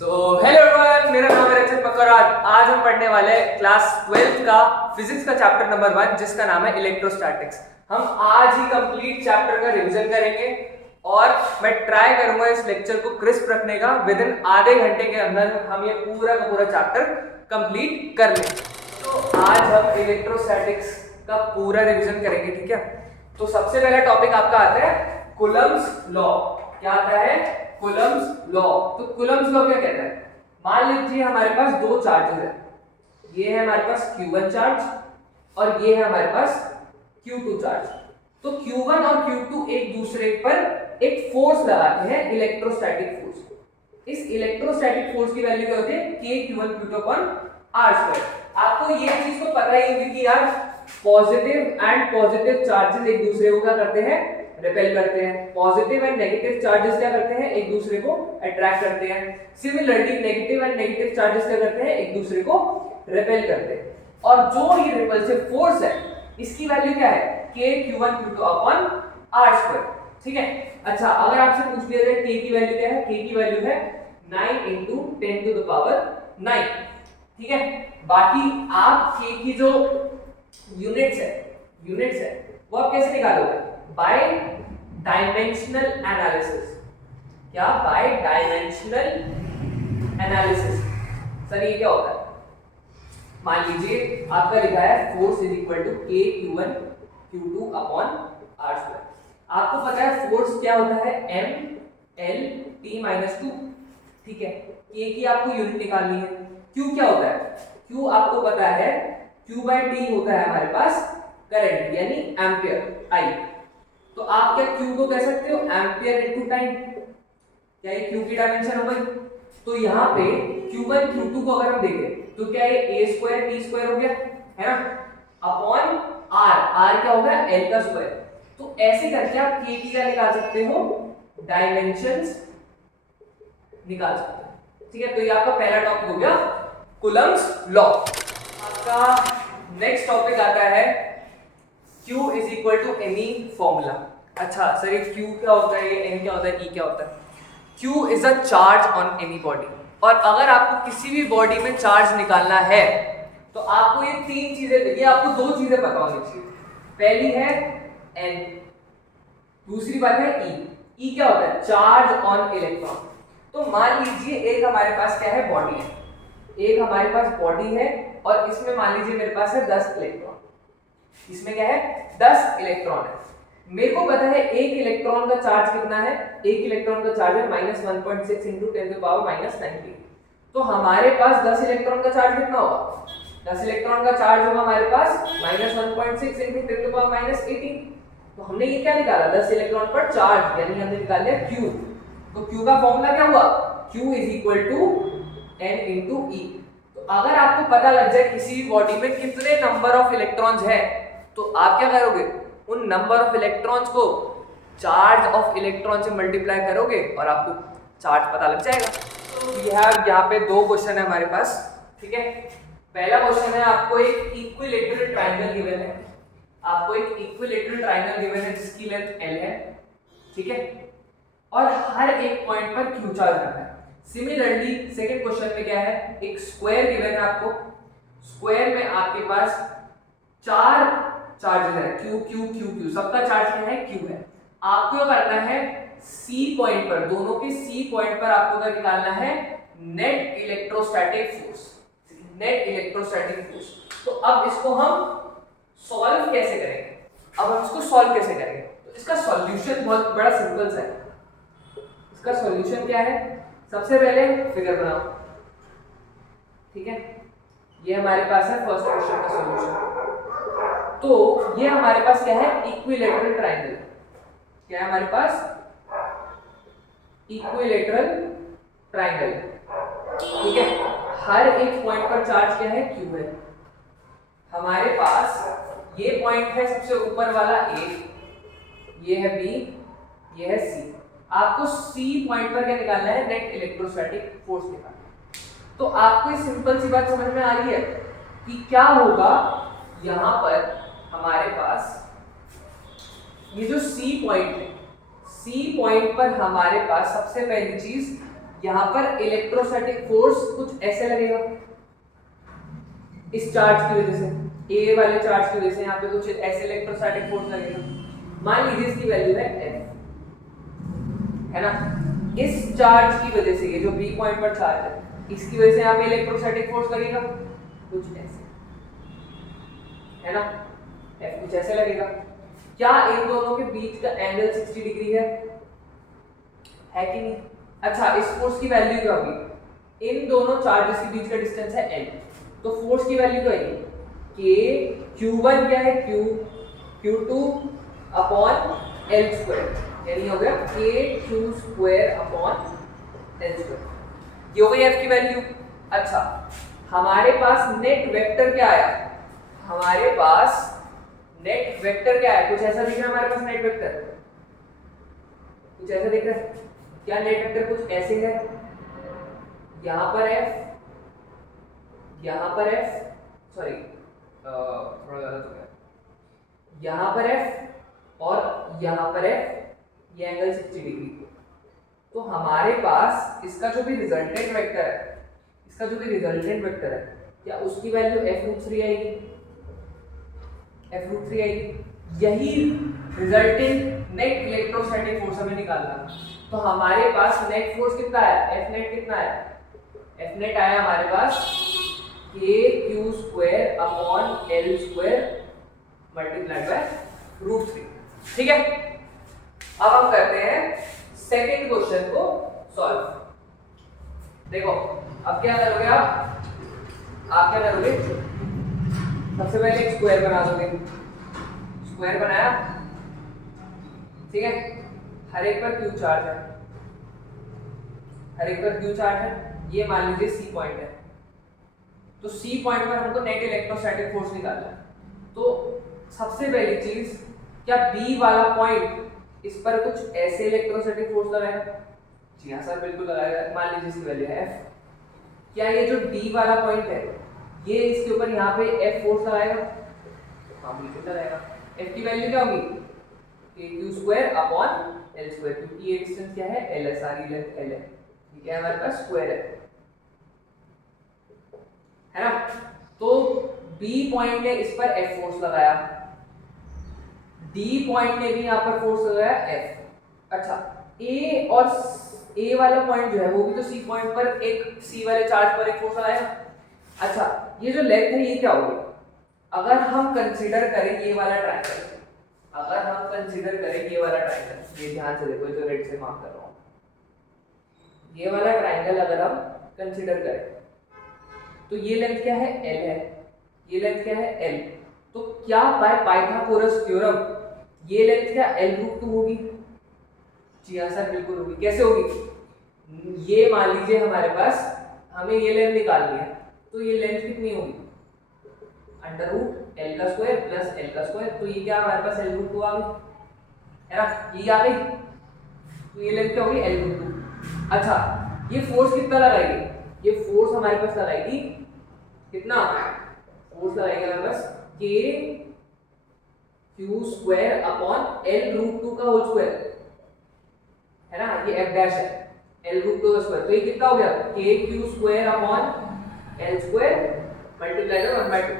Hello everyone, मेरा नाम है रचित पकड़। आज हम पढ़ने वाले क्लास 12 का फिजिक्स का चैप्टर नंबर 1 जिसका नाम है इलेक्ट्रोस्टैटिक्स। हम आज ही कंप्लीट चैप्टर का रिवीजन करेंगे और मैं ट्राई करूंगा इस लेक्चर को क्रिस्प रखने का। विद इन आधे घंटे के अंदर हम ये पूरा का पूरा चैप्टर कंप्लीट कर लेंगे। तो आज हम इलेक्ट्रोस्टैटिक्स का पूरा रिवीजन करेंगे, ठीक है। तो सबसे पहला टॉपिक आपका आता है कूलम्ब्स लॉ। क्या आता है? Coulomb's law. तो कूलम्ब्स लॉ क्या कहता है? मान लीजिए हमारे पास दो चार्जेस है, ये है हमारे पास Q1 चार्ज और ये है हमारे पास Q2 चार्ज। तो Q1 और Q2 एक दूसरे पर एक फोर्स लगाते हैं, इलेक्ट्रोस्टैटिक फोर्स। इस इलेक्ट्रोस्टैटिक फोर्स की वैल्यू क्या होती है? K Q1Q2/r²। आपको ये चीज तो पता ही होगी कि यार पॉजिटिव एंड पॉजिटिव चार्जेस एक दूसरे को क्या करते हैं? रिपेल करते हैं। पॉजिटिव एंड नेगेटिव चार्जेस क्या करते हैं? एक दूसरे को अट्रैक्ट करते हैं। Similarly negative and negative charges क्या करते हैं? एक दूसरे को रिपेल करते हैं। और जो ये रिपल्सिव फोर्स है इसकी वैल्यू क्या है? K Q1Q2/r²। ठीक है। अच्छा, अगर आपसे पूछ लिया जाए K की वैल्यू क्या है? K की वैल्यू है 9 × 10⁹ ठीक है। बाकी आप K की जो यूनिट्स है वो आप कैसे निकालोगे? By dimensional analysis. क्या? By dimensional analysis. सर ये क्या होता है? मान लीजिए आपका लिखा है force is equal to K Q1Q2/r²। आपको पता है फोर्स क्या होता है? M/L/T-2। ठीक है। K की आपको यूनिट निकालनी है। Q क्या होता है? Q आपको पता है Q/T होता है हमारे पास करंट, यानी एम्पियर I। तो आप क्या Q को कह सकते हो? Ampere into time. क्या ये Q की डायमेंशन हो गई? तो यहाँ पे Q1 Q2 को अगर हम देखें तो क्या ये a²T² हो गया, है ना, अपॉन R क्या होगा? L का स्क्वायर। तो ऐसे करके आप K की क्या निकाल सकते हो? डायमेंशंस निकाल सकते हो। ठीक है। तो ये आपका पहला टॉपिक हो गया कूलम्ब्स लॉ। आपका नेक्स्ट टॉपिक आता है Q is equal to any formula. अच्छा सर, ये Q क्या होता है, ये N क्या होता है, E क्या होता है? Q is a charge on any body. और अगर आपको किसी भी बॉडी में चार्ज निकालना है तो आपको ये तीन चीजें, ये आपको दो चीजें पता होनी चाहिए। पहली है N, दूसरी बात है E। E क्या होता है? Charge on electron. तो मान लीजिए एक हमारे पास क्या है? बॉडी है। एक हमारे पास बॉडी है और इसमें मान लीजिए मेरे पास है 10 इलेक्ट्रॉन। इसमें क्या है? 10 इलेक्ट्रॉन है। मेरे को पता है एक इलेक्ट्रॉन का चार्ज कितना है? एक इलेक्ट्रॉन का चार्ज है -1.6 × 10⁻⁹। तो हमारे पास 10 इलेक्ट्रॉन का चार्ज कितना होगा? 10 इलेक्ट्रॉन का चार्ज होगा हमारे पास -1.6 × 10⁻18। तो हमने ये क्या निकाला? 10 इलेक्ट्रॉन पर चार्ज, यानी हमने निकाल लिया Q। तो Q का फॉर्मूला क्या हुआ? Q is equal to N × E। तो अगर आपको पता लग जाए किसी भी बॉडी में कितने नंबर ऑफ इलेक्ट्रॉन्स है तो आप क्या करोगे? उन नंबर ऑफ इलेक्ट्रॉन्स को चार्ज ऑफ इलेक्ट्रॉन से मल्टीप्लाई करोगे और आपको चार्ज पता लग जाएगा। तो वी हैव यहाँ पे दो क्वेश्चन है हमारे पास, ठीक है। पहला क्वेश्चन है, आपको एक इक्विलैटरल ट्रायंगल गिवन है। आपको एक इक्विलैटरल ट्रायंगल गिवन है जिसकी लेंथ L है, ठीक है, और हर एक पॉइंट पर Q चार्ज रखा है। सिमिलरली सेकंड क्वेश्चन में क्या है? एक स्क्वायर गिवन है आपको। स्क्वायर में आपके पास चार चार्जेस है, Q Q Q Q, सबका चार्ज क्या है? Q है। आपको करना है C पॉइंट पर, दोनों के C पॉइंट पर आपको क्या निकालना है? Net electrostatic force. Net electrostatic force. तो अब इसको हम सॉल्व कैसे करेंगे? अब हम इसको सॉल्व कैसे करेंगे? तो इसका सॉल्यूशन बहुत बड़ा सिंपल सा है। इसका सॉल्यूशन क्या है? सबसे पहले फिगर बनाओ, ठीक है। ये हमारे पास है फर्स्ट क्वेश्चन का सॉल्यूशन। तो ये हमारे पास क्या है? Equilateral triangle. क्या है हमारे पास? इक्विलैटरल ट्रायंगल, ठीक है। हर एक पॉइंट पर चार्ज क्या है? Q है। हमारे पास ये पॉइंट है सबसे ऊपर वाला A, ये है B, ये है C। आपको C पॉइंट पर क्या निकालना है? नेट इलेक्ट्रोस्टैटिक फोर्स निकालना है। तो आपको इस सिंपल सी बात समझ में आ रही है कि क्या होगा? यहां पर हमारे पास ये जो C पॉइंट है, C पॉइंट पर हमारे पास सबसे पहली चीज यहाँ पर इलेक्ट्रोस्टैटिक फोर्स कुछ ऐसे लगेगा इस चार्ज की वजह से, ए वाले चार्ज की वजह से यहाँ पे कुछ ऐसे इलेक्ट्रोस्टैटिक फोर्स लगेगा। मान लीजिए इसकी वैल्यू है F, है ना। इस चार्ज की वजह से, ये जो बी पॉइंट पर चार्ज है, इसकी वजह से यहाँ पे इलेक्ट्रोस्टैटिक फोर्स लगेगा कुछ ऐसे, है ना। F कुछ ऐसे लगेगा। क्या इन दोनों के बीच का एंगल 60 डिग्री है कि नहीं? अच्छा, इस फोर्स की वैल्यू क्या होगी? इन दोनों चार्जेस के बीच का डिस्टेंस है L, तो फोर्स की वैल्यू क्या आएगी? K Q1 क्या है? Q2 अपॉन L स्क्वायर, यानी हो गया KQ square upon L square. ये हो गई F की वैल्यू। अच्छा, हमारे पास नेट वेक्टर क्या आया? हमारे पास नेट वेक्टर क्या है? कुछ ऐसा दिख रहा है हमारे पास नेट वेक्टर, कुछ ऐसा दिख रहा है क्या? नेट वेक्टर कुछ ऐसे है, यहां पर F, यहां पर F, सॉरी थोड़ा गलत हो गया, यहां पर F और यहां पर F, ये एंगल 60 डिग्री। तो हमारे पास इसका जो भी रिजल्टेंट वेक्टर है, इसका जो भी रिजल्टेंट वेक्टर है, क्या उसकी वैल्यू f√3 आएगी? f√3 आएगी। यही रिजल्टेंट नेट इलेक्ट्रोस्टैटिक फोर्स हमें निकालना है। तो हमारे पास नेट फोर्स कितना है? F नेट कितना है? F नेट आया हमारे पास KQ square upon L square multiplied by √3। ठीक है, अब हम करते हैं सेकंड क्वेश्चन को सॉल्व। देखो, अब क्या करोगे आप क्या करोगे? सबसे पहले एक स्क्वायर बना दोगे। स्क्वायर बनाया, ठीक है। हर एक पर Q चार्ज है, हर एक पर Q चार्ज है। ये मान लीजिए C पॉइंट है, तो C पॉइंट पर हमको नेट इलेक्ट्रोस्टैटिक फोर्स निकालना है। तो सबसे पहली चीज, क्या B वाला पॉइंट इस पर कुछ ऐसे इलेक्ट्रोस्टैटिक फोर्स लगाएगा? जी हाँ सर, बिल्कुल लगाएगा। मान लीजिए इसकी वैल्यू है F। क्या ये जो D वाला पॉइंट है, ये इसके ऊपर यहाँ पे F फोर्स लगाएगा? हाँ बिल्कुल लगाएगा। F की वैल्यू क्या होगी? KQ square upon L square, क्योंकि ये डिस्टेंस क्या है? L है, सारी लेंथ L है। ठीक है, हमारे पास स्क्वायर है ना। तो B पॉइंट ने इस पर F फोर्स लगाया, D पॉइंट ने भी यहाँ पर फोर्स लगाया F। अच्छा, A और A वाला पॉइंट जो है वो भी तो C पॉइंट पर एक C वाले चार्ज पर एक फोर्स लगाया। अच्छा, ये जो लेंथ है ये क्या होगी? अगर हम कंसीडर करें ये वाला ट्रायंगल, अगर हम कंसीडर करें ये वाला ट्रायंगल, ये ध्यान से देखो, जो रेड से मार्क कर रहा हूँ, ये वाला ट्रायंगल अगर हम कंसीडर करें तो ये लेंथ क्या है? L है। ये लेंथ क्या है? L। तो क्या बाय पाइथागोरस थ्योरम ये लेंथ क्या L√2 होगी? जी हाँ सर, बिल्कुल होगी। कैसे होगी? ये मान लीजिए हमारे पास, हमें ये लेंथ निकालनी है, तो ये लेंथ कितनी होगी? √L का स्क्वायर प्लस L का स्क्वायर। तो ये क्या हमारे पास L√2 आ गई, है ना, ये आ गई। तो ये लेंथ क्या होगी? L√2। अच्छा, ये फोर्स कितना लगाएगी? ये फोर्स हमारे पास लगाएगी कितना? फोर्स लगाएगी हमारे पास KQ स्क्वायर अपॉन L√2 का होल स्क्वायर, है ना, ये F डैश है, L√2 का स्क्वायर। तो ये कितना हो गया? KQ square upon L square multiply by 1/2।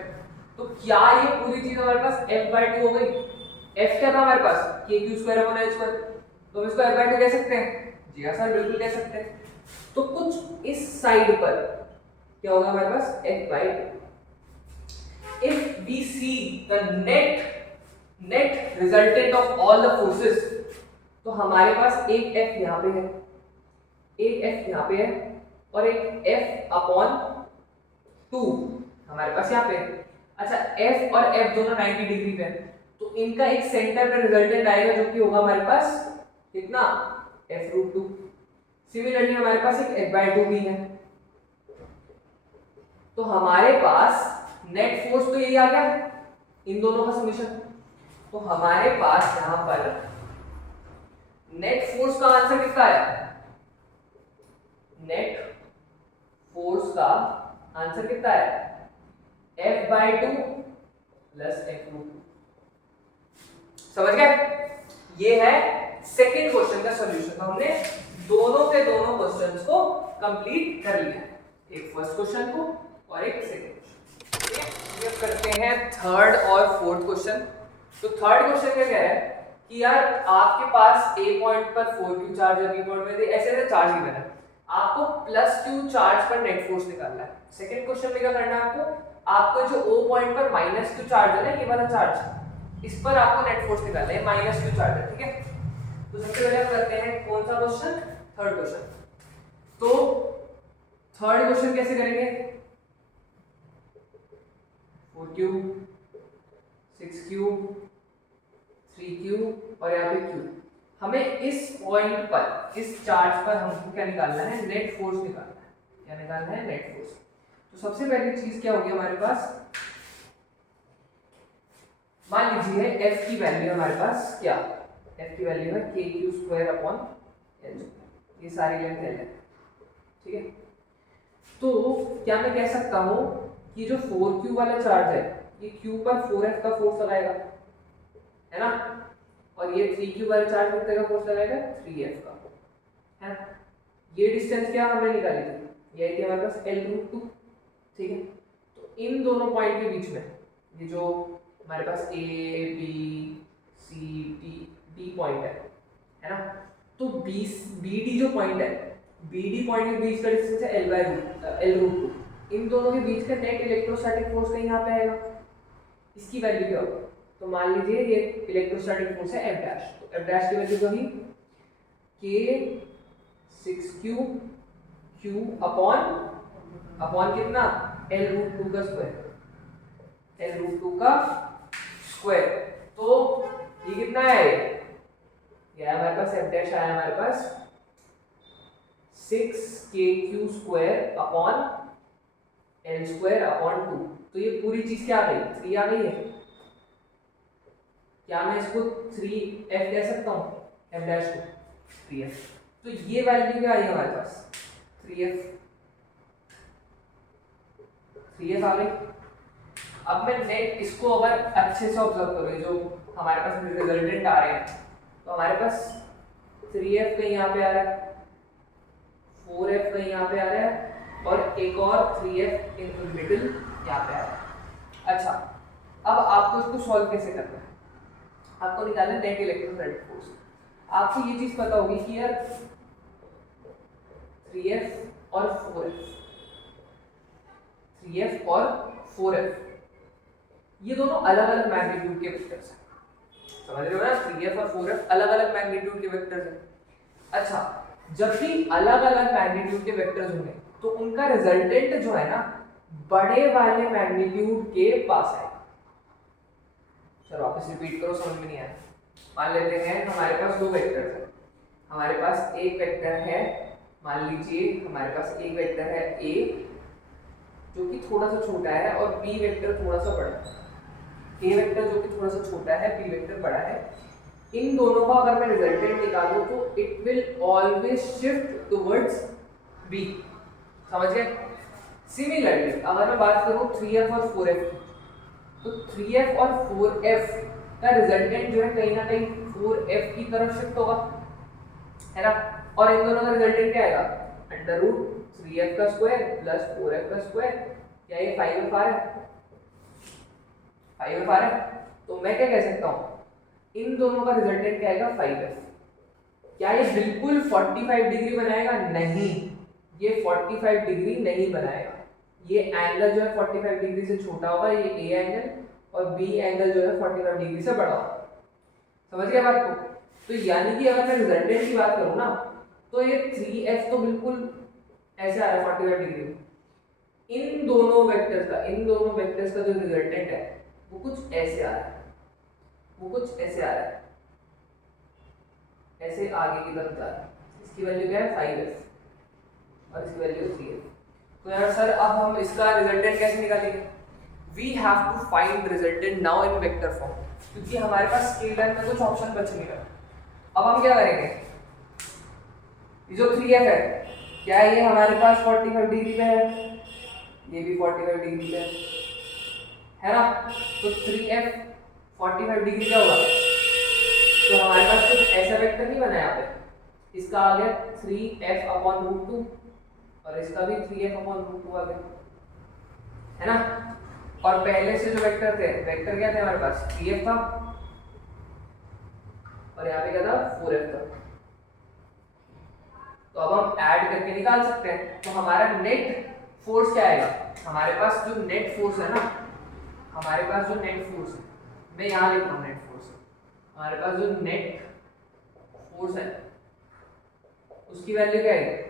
तो क्या ये पूरी चीज हमारे पास F/2 हो गई? F क्या था हमारे पास? KQ square upon L square. तो हम इसको F/2 कह सकते हैं? जी हाँ सर, बिल्कुल कह सकते हैं। तो कुछ इस साइड पर क्या होगा हमारे पास? F/2। If we see the net resultant of all the forces, तो हमारे पास एक F यहाँ पे है, एक F यहाँ पे है, और एक F अपॉन 2 हमारे पास यहाँ पे है। अच्छा, F और F दोनों 90 डिग्री पे है, तो इनका एक सेंटर पे रिजल्टेंट आएगा जो कि होगा हमारे पास कितना? F√2। सिमिलरली हमारे पास एक F/2 भी है। तो हमारे पास नेट फोर्स तो यही आ गया, इन दोनों का समीशन। तो हमारे पास यहां पर नेट फोर्स का आंसर कितना आया? नेट फोर्स का आंसर कितना है? F/2 plus F√2। समझ गए? ये है सेकंड क्वेश्चन का सॉल्यूशन। तो हमने दोनों के दोनों क्वेश्चंस को कंप्लीट कर लिया है, एक फर्स्ट क्वेश्चन को और एक सेकंड क्वेश्चन। ये करते हैं थर्ड और फोर्थ क्वेश्चन। तो थर्ड क्वेश्चन क्या कह रहा है कि यार आपके पास ए पॉइंट पर 4q चार्ज है, बी पॉइंट में ऐसे ऐसे चार्ज गिवन है, आपको +q चार्ज पर नेट फोर्स निकालना है। सेकंड क्वेश्चन में क्या करना है आपको जो O पॉइंट पर -q चार्ज है ना, ये वाला चार्ज, इस पर आपको नेट फोर्स निकालना है, -q चार्ज है, ठीक है। तो सबसे पहले हम करते हैं कौन सा क्वेश्चन, थर्ड क्वेश्चन। तो थर्ड क्वेश्चन कैसे करेंगे, 4q 6q 3q और यहाँ पे q, हमें इस पॉइंट पर, इस चार्ज पर हमको क्या निकालना है, नेट फोर्स निकालना है। क्या निकालना है, नेट फोर्स। तो सबसे पहली चीज क्या होगी हमारे पास, मान लीजिए f की वैल्यू हमारे पास क्या, f की वैल्यू है kq²/L, ये सारी लेंथ L है, ठीक है। तो क्या मैं कह सकता हूं कि जो 4q वाला चार्ज है ये q पर 4f का फोर्स लगाएगा, है ना, और ये 3q वाला चार्ज कितने का फोर्स लगाएगा, 3f का, है ना। ये डिस्टेंस क्या हमने निकाली थी, ये थी हमारे पास L√2, ठीक है। तो इन दोनों पॉइंट के बीच में ये जो हमारे पास A B C D point है ना, तो BD जो पॉइंट है, BD पॉइंट के बीच का डिस्टेंस है L√2। इन दोनों के बीच का नेट इलेक्ट्रोस्टैटिक फोर्स कहीं यहाँ पे आएगा, इसकी वैल्यू क्या होगी, तो मान लीजिए ये इलेक्ट्रोस्टैटिक फोर्स है F', तो F' की वैल्यू वही k6q अपॉन कितना, L√2 का स्क्वायर, L√2 का स्क्वायर। तो ये कितना है, ये हमारे पास F' आया हमारे पास 6kq² अपॉन L²/2। तो ये पूरी चीज क्या आ गई, 3 आ गई है। क्या मैं इसको 3f कह सकता हूँ, F' को 3f। तो ये वैल्यू क्या आई हमारे पास, 3f आ गई। अब मैं नेट इसको अगर अच्छे से ऑब्जर्व करूँ, जो हमारे पास रिजल्टेंट आ रहे हैं, तो हमारे पास 3f कहीं यहाँ पे आ रहा है, 4f कहीं यहाँ पे आ रहा है, और एक और 3f इन मिडिल यहाँ पे आ रहा है। अच्छा, अब आपको इसको सॉल्व कैसे करना है, आपको निकालना है नेट इलेक्ट्रोस्टैटिक फोर्स। आपको ये चीज पता होगी कि यार 3f और 4f ये दोनों अलग अलग मैग्नीट्यूड के वेक्टर्स हैं, समझ रहे हो ना, 3f और 4f अलग अलग मैग्नीट्यूड के वेक्टर्स हैं। अच्छा, जब भी अलग अलग मैग्नीट्यूड के वेक्टर्स होंगे तो उनका रिजल्टेंट जो है ना, बड़े वाले मैग्नीट्यूड के पास आएगा। चलो वापस रिपीट करो, समझ में नहीं आया। मान लेते हैं हमारे पास दो वेक्टर्स हैं, हमारे पास एक वेक्टर है, मान लीजिए हमारे पास एक वेक्टर है a जो कि थोड़ा सा छोटा है और b वेक्टर थोड़ा सा बड़ा है। a वेक्टर जो कि थोड़ा सा छोटा है, b वेक्टर बड़ा है। इन दोनों का अगर मैं रिजल्टेंट निकालूं तो it will always shift towards b, समझ गए। सिमिलरली अगर मैं बात करूं 3f और 4f की, तो 3f और 4f का रिजल्टेंट जो है कहीं ना कहीं 4f की तरफ शिफ्ट होगा, है ना। और इन दोनों का रिजल्टेंट क्या आएगा, √3f का स्क्वायर प्लस 4f का स्क्वायर, क्या ये 5f आ रहा है, 5f आ रहा है। तो मैं क्या कह सकता हूँ, इन दोनों का रिजल्टेंट क्या आएगा, 5f। क्या ये बिल्कुल 45 डिग्री बनाएगा, नहीं, ये 45 डिग्री नहीं बनाएगा। ये एंगल जो है 45 डिग्री से छोटा होगा, ये ए एंगल, और बी एंगल जो है 45 डिग्री से बड़ा होगा, समझ गए बात को। तो यानी कि अगर मैं रिजल्टेंट की बात करूँ ना, तो ये 3f तो बिल्कुल ऐसे आ रहा है 45 डिग्री। इन दोनों वेक्टर्स का जो रिजल्टेंट है वो कुछ ऐसे आ रहा है, वो कुछ ऐसे आ रहा है, ऐसे आगे की तरफ जा रहा है। इसकी वैल्यू क्या है, 5f, और इसकी वैल्यू 3f। तो यार सर अब हम इसका रिजल्टेंट कैसे निकालेंगे, we have to find resultant now in vector form, क्योंकि हमारे पास स्केलर में कुछ ऑप्शन बच नहीं रहा। अब हम क्या करेंगे, ये जो 3f है, क्या ये हमारे पास 45 डिग्री पे है, ये भी 45 डिग्री पे है ना। तो 3f 45 डिग्री का होगा, तो हमारे पास कुछ ऐसा वेक्टर नहीं बना यहाँ पे, इसका आ गया 3f/√2 और इसका भी 3f/√2 आ गया, है ना। और पहले से जो वेक्टर थे, वेक्टर क्या थे हमारे पास, 3f था और यहाँ पे क्या था, 4f था। तो अब हम ऐड करके निकाल सकते हैं। तो हमारा नेट फोर्स क्या आएगा, हमारे पास जो नेट फोर्स है ना, हमारे पास जो नेट फोर्स है, मैं यहाँ लिख रहा हूँ नेट फोर्स, हमारे पास जो नेट फोर्स है उसकी वैल्यू क्या है,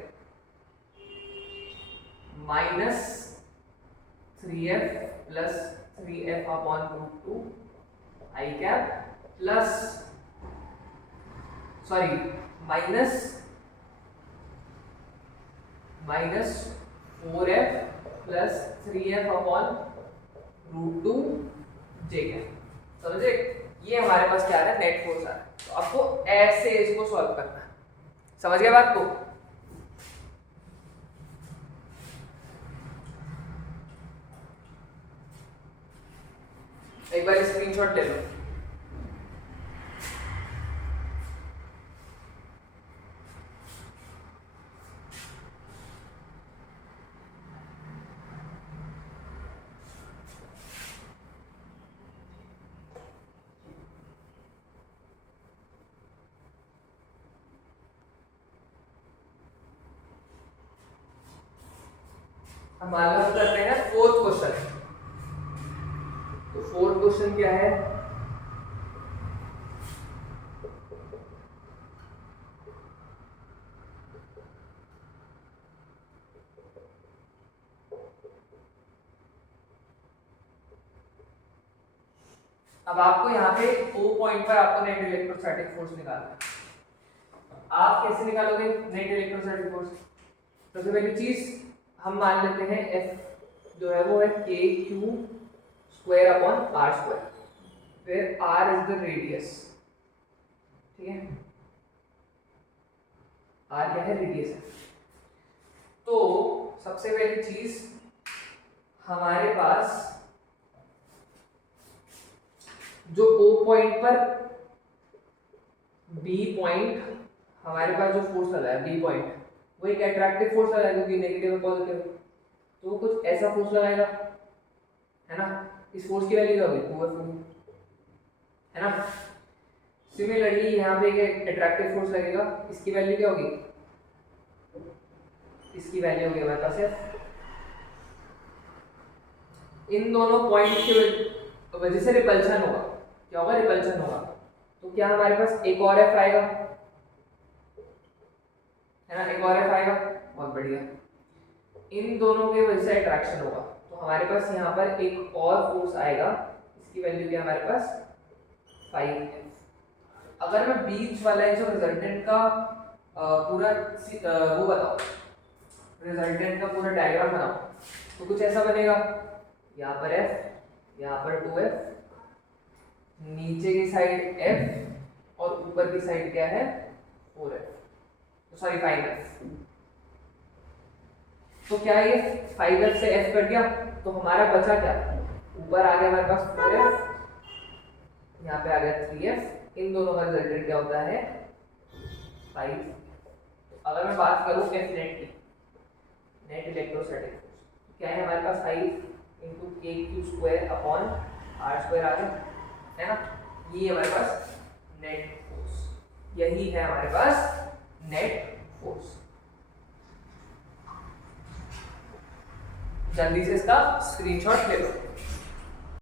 -3f plus 3f/√2 i cap plus -4f plus 3f/√2 j cap. समझे, ये हमारे पास क्या है, नेट फोर्स आ रहा है। तो आपको ऐसे इसको सॉल्व करना है, समझ गए बात को। एक बार स्क्रीनशॉट ले लो। हम मालूम करते हैं फोर्थ क्वेश्चन। तो फोर्थ क्वेश्चन क्या है, अब आपको यहाँ पे O पॉइंट पर आपको नेट इलेक्ट्रोस्टैटिक फोर्स निकालना है। आप कैसे निकालोगे नेट इलेक्ट्रोस्टैटिक फोर्स, सबसे पहली चीज हम मान लेते हैं F जो है वो है kq²/r², फिर r इज द रेडियस, ठीक है, r क्या है, रेडियस है। तो सबसे पहली चीज हमारे पास जो O पॉइंट पर B पॉइंट हमारे पास जो फोर्स लगा है, B पॉइंट वो एक अट्रैक्टिव फोर्स लगाएगा क्योंकि नेगेटिव और पॉजिटिव, तो वो कुछ ऐसा फोर्स लगाएगा, है ना। इस फोर्स की वैल्यू क्या होगी, 2F होगी, है ना। सिमिलरली यहाँ पे एक अट्रैक्टिव फोर्स लगेगा, इसकी वैल्यू क्या होगी, इसकी वैल्यू होगी हमारे पास F। इन दोनों पॉइंट की वजह से रिपल्शन होगा, क्या होगा, रिपल्शन होगा। तो क्या हमारे पास एक और F आएगा, है ना, एक और F आएगा, बहुत बढ़िया। इन दोनों के वजह से अट्रैक्शन होगा, तो हमारे पास यहाँ पर एक और फोर्स आएगा, इसकी वैल्यू क्या हमारे पास 5F। अगर मैं बीच वाला जो रिजल्टेंट का पूरा वो बताऊं, रिजल्टेंट का पूरा डायग्राम बनाऊं, तो कुछ ऐसा बनेगा, यहाँ पर F, यहाँ पर 2F, नीचे की साइड F और ऊपर की साइड क्या है 4F, सॉरी 5F। तो क्या ये 5F से F कट गया, तो हमारा बचा क्या, ऊपर आ गया हमारे पास 4F, यहाँ पे आ गया 3F, इन दोनों का रिजल्टेंट क्या होता है 5। अगर मैं बात करूं F नेट की, नेट इलेक्ट्रोस्टैटिक फोर्स, क्या है हमारे पास 5 × kq²/r² आ गया, है ना। ये हमारे पास नेट फोर्स, यही है हमारे पास नेट फोर्स। जल्दी से इसका स्क्रीनशॉट ले लो।